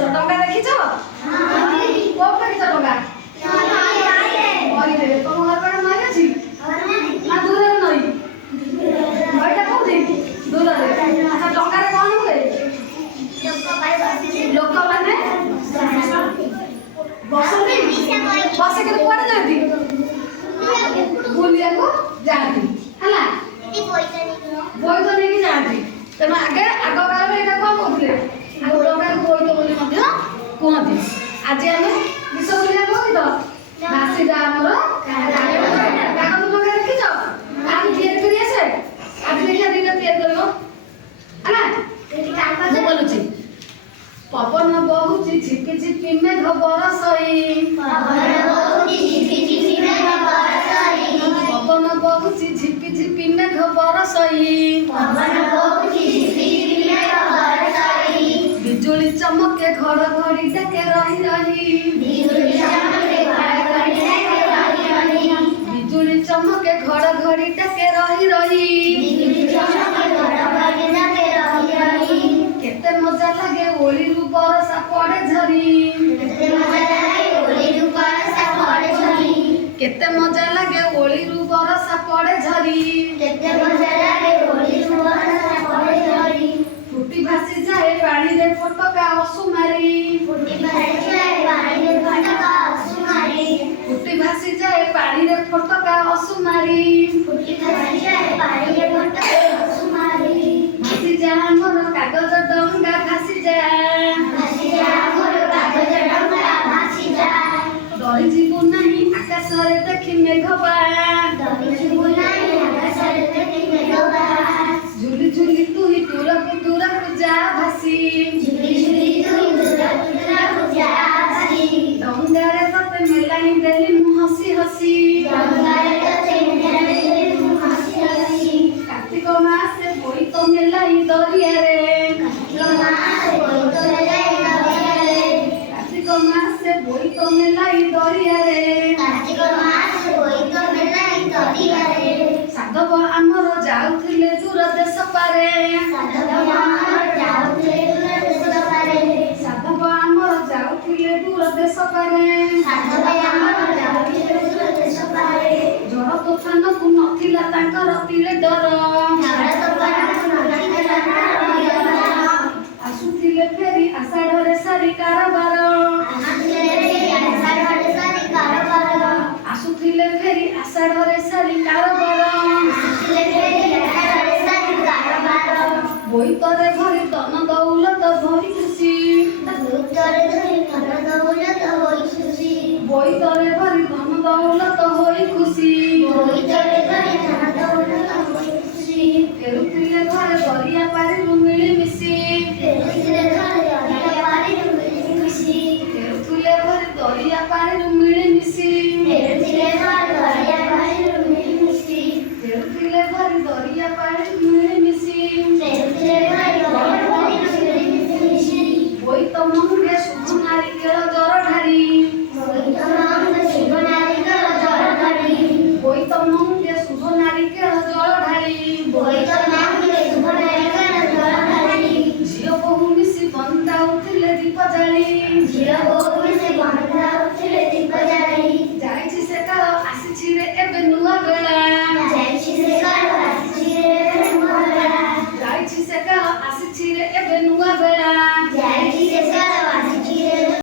टंका देखिछ कोन देखिछ टंका नई रे तुम घर पर नई अछि ना दूर रे नई नईटा कोथि दूर रे अच्छा टंका रे कोन हुए लोक माने बसते बसे के कोन जाती बुलिया को जाती हला बोई तो नहीं जाती तेना आगे आग काल में एटा कोन कहथिले आग टंका को बोई तो बोली मध्य कहती आज आमे विश्व बुलिया कहती तो भासी जा हमर कागज टंका देखिछ काम क्लियर करी आसे आज देखिया दिना क्लियर करबो हला मैं बोलुची पवन बहुची झिपी झिपी मेघ बरसई पवन बहुची झिपी झिपी मेघ बरसई बिजुली चमके घड़घड़ी डके रही रही बिजुली चमके घड़घड़ी डके रही रही केते मजा लागे ओळीरू बरसा पड़े झरी केते मजा लागे ओळीरू बरसा पड़े झरी फुटी भासी जाए पानी रे फटका असुमारी फुटी भासी जाए पानी रे फटका असुमारी भासी जा हमर कागज डंगा भासी जा डरी जीवु नहीं आकाश रे देखि मेघबा झुली झुली तू ही दूरक जा भासी डंगा रे तते मेलाई देली मु हसी हसी कार्तिक मासे बोई तो मेलाई दरिया रे कार्तिक मासे बोई तो मेलाई दरिया रे साधव आमर जाउथिले दूर देश पारे साधव आमर जाउथिले दूर देश पारे जड़ तोफान को नथिला तांकर तिले डर आसुथिले फेरी आषाढ़ रे सारी कारबार आसुथिले फेरी आषाढ़ रे सारी कारबार बोईतरे भरी धन दौलत भरी खुशी बोईतरे भरी धन दौलत होई खुशी फेरुथिले घरे दरिया पारी मिली मिसी फेरुथिले घरे दरिया पारी मिली मिसी फेरुथिले घरे दरिया पारी मिली मिसी बोई तो मंगे शुभ नारी केळ जर ढारी बोई तो मंगे शुभ नारी केळ जल ढारी झियो बहु मिसी बंदा उठिले दीप जाली